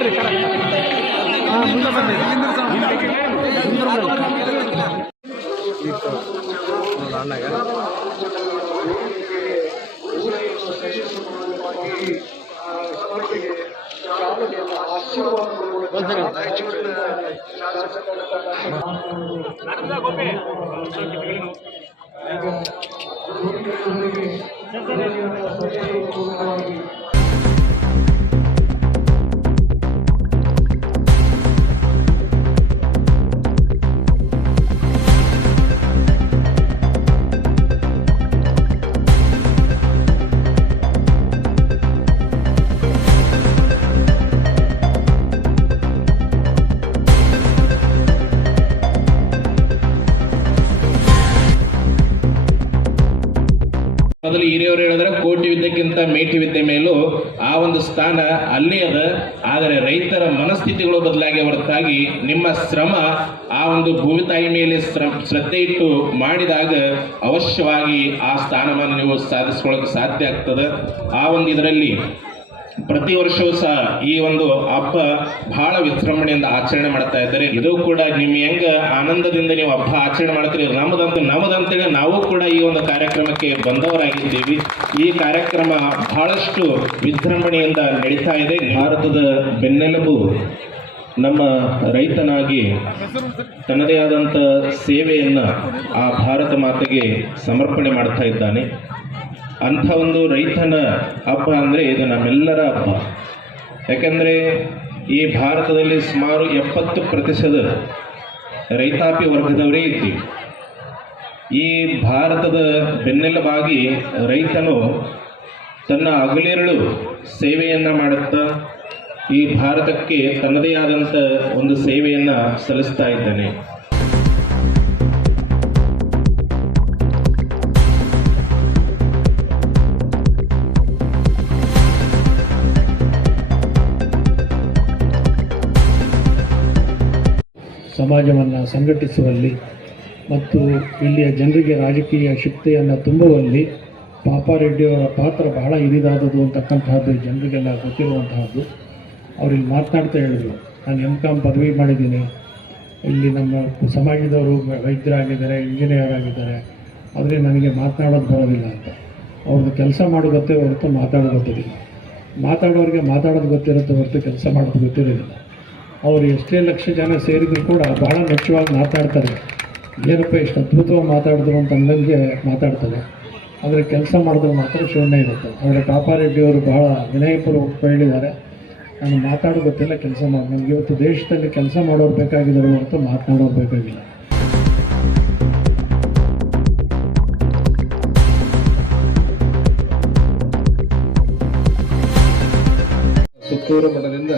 ಬರ್ರಿ ಮುಂದೆ ಬನ್ನಿ ಅಣ್ಣಗ ಮೊದಲು ಹಿರಿಯವರು ಹೇಳಿದ್ರೆ ಕೋಟಿ ವಿದ್ಯೆಗಿಂತ ಮೇಟಿ ವಿದ್ಯೆ ಮೇಲೂ ಆ ಒಂದು ಸ್ಥಾನ ಅಲ್ಲೇ ಅದ. ಆದರೆ ರೈತರ ಮನಸ್ಥಿತಿಗಳು ಬದಲಾಗಿ ಹೊರತಾಗಿ ನಿಮ್ಮ ಶ್ರಮ ಆ ಒಂದು ಭೂಮಿ ತಾಯಿ ಮೇಲೆ ಶ್ರದ್ಧೆ ಇಟ್ಟು ಮಾಡಿದಾಗ ಅವಶ್ಯವಾಗಿ ಆ ಸ್ಥಾನವನ್ನು ನೀವು ಸಾಧಿಸ್ಕೊಳ್ಳೋಕೆ ಸಾಧ್ಯ ಆಗ್ತದೆ. ಆ ಒಂದು ಇದರಲ್ಲಿ ಪ್ರತಿ ವರ್ಷವೂ ಸಹ ಈ ಒಂದು ಹಬ್ಬ ಬಹಳ ವಿಜೃಂಭಣೆಯಿಂದ ಆಚರಣೆ ಮಾಡ್ತಾ ಇದ್ದಾರೆ. ಇದು ಕೂಡ ನಿಮ್ ಹೆಂಗ ಆನಂದದಿಂದ ನೀವು ಹಬ್ಬ ಆಚರಣೆ ಮಾಡ್ತೀರಿ, ನಮ್ಮದಂತೇಳಿ ನಾವು ಕೂಡ ಈ ಒಂದು ಕಾರ್ಯಕ್ರಮಕ್ಕೆ ಬಂದವರಾಗಿದ್ದೀವಿ. ಈ ಕಾರ್ಯಕ್ರಮ ಬಹಳಷ್ಟು ವಿಜೃಂಭಣೆಯಿಂದ ನಡೀತಾ ಇದೆ. ಭಾರತದ ಬೆನ್ನೆಲುಬು ನಮ್ಮ ರೈತನಾಗಿ ತನ್ನದೇ ಆದಂಥ ಸೇವೆಯನ್ನ ಆ ಭಾರತ ಮಾತೆಗೆ ಸಮರ್ಪಣೆ ಮಾಡ್ತಾ ಇದ್ದಾನೆ. ಅಂಥ ಒಂದು ರೈತನ ಹಬ್ಬ ಅಂದರೆ ಇದು ನಮ್ಮೆಲ್ಲರ ಹಬ್ಬ. ಯಾಕೆಂದರೆ ಈ ಭಾರತದಲ್ಲಿ ಸುಮಾರು 70% ರೈತಾಪಿ ವರ್ಗದವರೇ ಇದ್ದೀವಿ. ಈ ಭಾರತದ ಬೆನ್ನೆಲುಬಾಗಿ ರೈತನು ತನ್ನ ಹಗಲಿರುಳು ಸೇವೆಯನ್ನು ಮಾಡುತ್ತಾ ಈ ಭಾರತಕ್ಕೆ ತನ್ನದೇ ಆದಂಥ ಒಂದು ಸೇವೆಯನ್ನು ಸಲ್ಲಿಸ್ತಾ ಇದ್ದಾನೆ. ಸಮಾಜವನ್ನು ಸಂಘಟಿಸುವಲ್ಲಿ ಮತ್ತು ಇಲ್ಲಿಯ ಜನರಿಗೆ ರಾಜಕೀಯ ಶಕ್ತಿಯನ್ನು ತುಂಬುವಲ್ಲಿ ಪಾಪಾರೆಡ್ಡಿಯವರ ಪಾತ್ರ ಬಹಳ ಹಿರಿದಾದದು ಅಂತಕ್ಕಂತಹದ್ದು ಜನರಿಗೆಲ್ಲ ಗೊತ್ತಿರುವಂತಹದ್ದು. ಅವರಿಲ್ಲಿ ಮಾತನಾಡ್ತಾ ಹೇಳಿದರು, ನಾನು MCom ಪದವಿ ಮಾಡಿದ್ದೀನಿ, ಇಲ್ಲಿ ನಮ್ಮ ಸಮಾಜದವರು ವೈದ್ಯರಾಗಿದ್ದಾರೆ, ಇಂಜಿನಿಯರ್ ಆಗಿದ್ದಾರೆ, ಆದರೆ ನನಗೆ ಮಾತನಾಡೋದು ಬರೋದಿಲ್ಲ ಅಂತ. ಅವ್ರದ್ದು ಕೆಲಸ ಮಾಡೋದು ಗೊತ್ತೇ ಹೊರತು ಮಾತಾಡೋದು ಗೊತ್ತಿರಲಿಲ್ಲ. ಮಾತಾಡೋರಿಗೆ ಮಾತಾಡೋದು ಗೊತ್ತಿರುತ್ತೆ ಹೊರತು ಕೆಲಸ ಮಾಡೋದು ಗೊತ್ತಿರೋದಿಲ್ಲ. ಅವರು ಎಷ್ಟೇ ಲಕ್ಷ ಜನ ಸೇರಿದ್ರು ಕೂಡ ಬಹಳ ಮೆಚ್ಚುವಾಗಿ ಮಾತಾಡ್ತಾರೆ. ಏನಪ್ಪ ಇಷ್ಟು ಅದ್ಭುತವಾಗಿ ಮಾತಾಡಿದ್ರು ಅಂತ ಅಂದಂಗೆ ಮಾತಾಡ್ತಾರೆ. ಆದರೆ ಕೆಲಸ ಮಾಡಿದ್ರೆ ಮಾತ್ರ ಶೂನ್ಯ ಇರುತ್ತೆ. ಆದರೆ ಪಾಪಾರೆಡ್ಡಿಯವರು ಬಹಳ ವಿನಯಪೂರ್ವಕ ಹೇಳಿದ್ದಾರೆ, ನಾನು ಮಾತಾಡೋ ಗೊತ್ತಿಲ್ಲ, ಕೆಲಸ ಮಾಡಿ. ನಮ್ಗೆ ಇವತ್ತು ದೇಶದಲ್ಲಿ ಕೆಲಸ ಮಾಡೋರು ಬೇಕಾಗಿದ್ದಾರೆ ಹೊರತು ಮಾತನಾಡೋರು ಬೇಕಾಗಿಲ್ಲ. ಸುತ್ತೂರು ಮಠದಿಂದ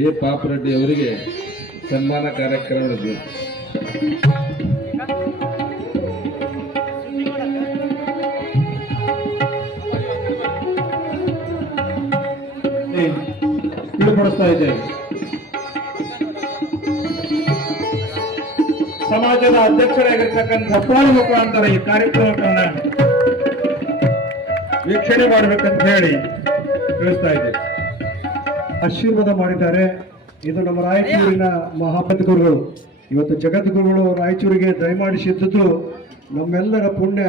ಎ ಪಾಪರೆಡ್ಡಿ ಅವರಿಗೆ ಸನ್ಮಾನ ಕಾರ್ಯಕ್ರಮ ನಡೆದಿದೆ. ತಿಳಿಪಡಿಸ್ತಾ ಇದ್ದೇವೆ. ಸಮಾಜದ ಅಧ್ಯಕ್ಷರಾಗಿರ್ತಕ್ಕಂಥ ಸಪ್ತಾಹ ಮುಖಾಂತರ ಈ ಕಾರ್ಯಕ್ರಮವನ್ನು ವೀಕ್ಷಣೆ ಮಾಡಬೇಕಂತ ಹೇಳಿ ತಿಳಿಸ್ತಾ ಇದ್ದೇವೆ. ಆಶೀರ್ವಾದ ಮಾಡಿದ್ದಾರೆ. ಇದು ನಮ್ಮ ರಾಯಚೂರಿನ ಮಹಾಪತಿಗುರುಗಳು. ಇವತ್ತು ಜಗದ್ಗುರುಗಳು ರಾಯಚೂರಿಗೆ ದಯಮಾಡಿಸಿದ್ದು ನಮ್ಮೆಲ್ಲರ ಪುಣ್ಯ.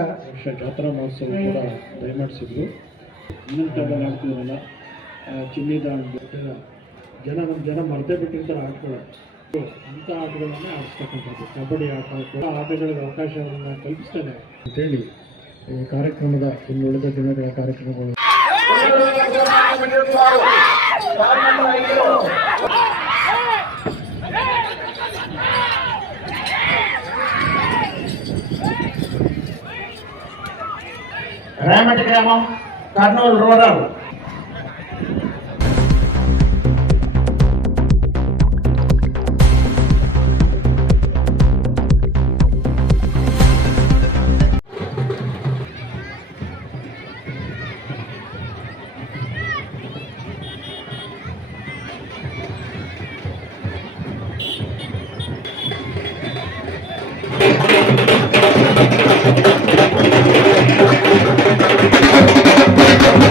ಜಾತ್ರಾ ಮಹೋತ್ಸವ ಕೂಡ ದಯಮಾಡಿಸಿದ್ರು. ಇನ್ನೊಂದು ಆಗ್ತಿದ್ರಲ್ಲ ಚಿನ್ನಿದಾಂಡು ನಮ್ಮ ಜನ ಮರ್ತೇ ಬಿಟ್ಟಿರ್ತಾರೆ ಆಟಗಳು. ಅಂಥ ಆಟಗಳನ್ನು ಆಡಿಸ್ತಕ್ಕಂಥದ್ದು ಕಬಡ್ಡಿ ಆಟ ಕೂಡ ಆಟಗಳಿಗೆ ಅವಕಾಶವನ್ನು ಕಲ್ಪಿಸ್ತಾನೆ ಅಂತೇಳಿ ಈ ಕಾರ್ಯಕ್ರಮದ ಇನ್ನುಳಿದ ದಿನಗಳ ಕಾರ್ಯಕ್ರಮಗಳು రాయమటి గ్రామం కర్నూలు రూరల్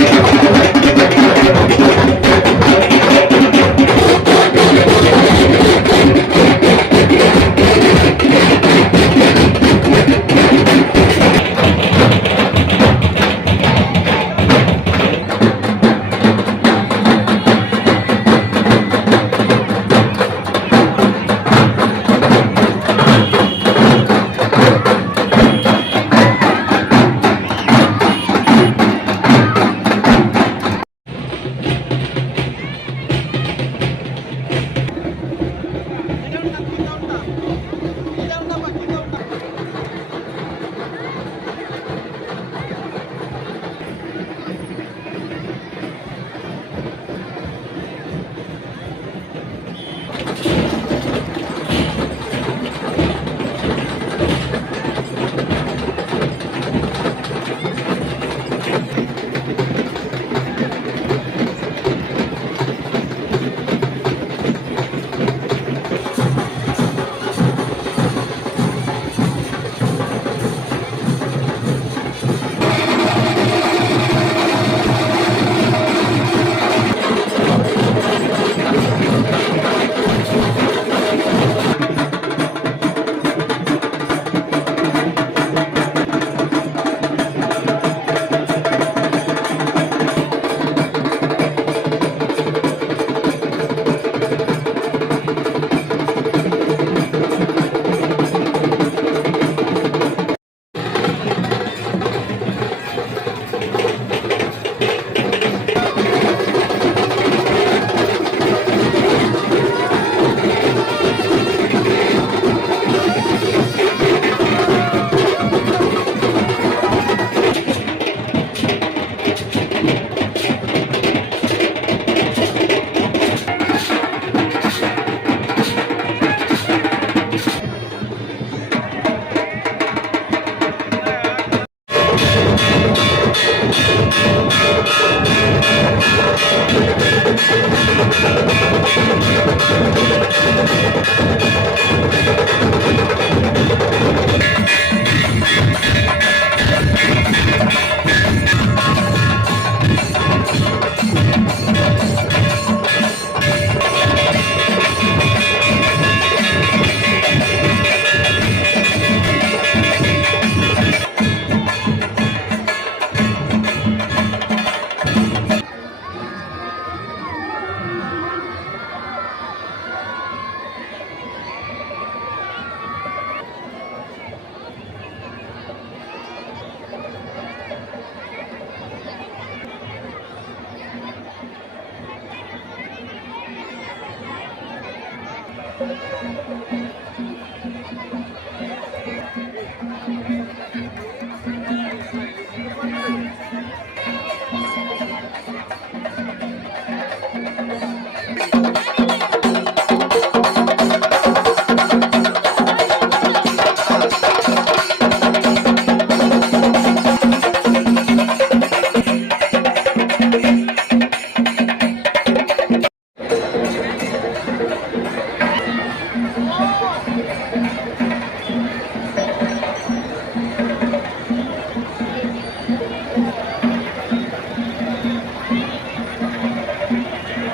Thank you.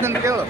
ಅಂತ ಕೇಳು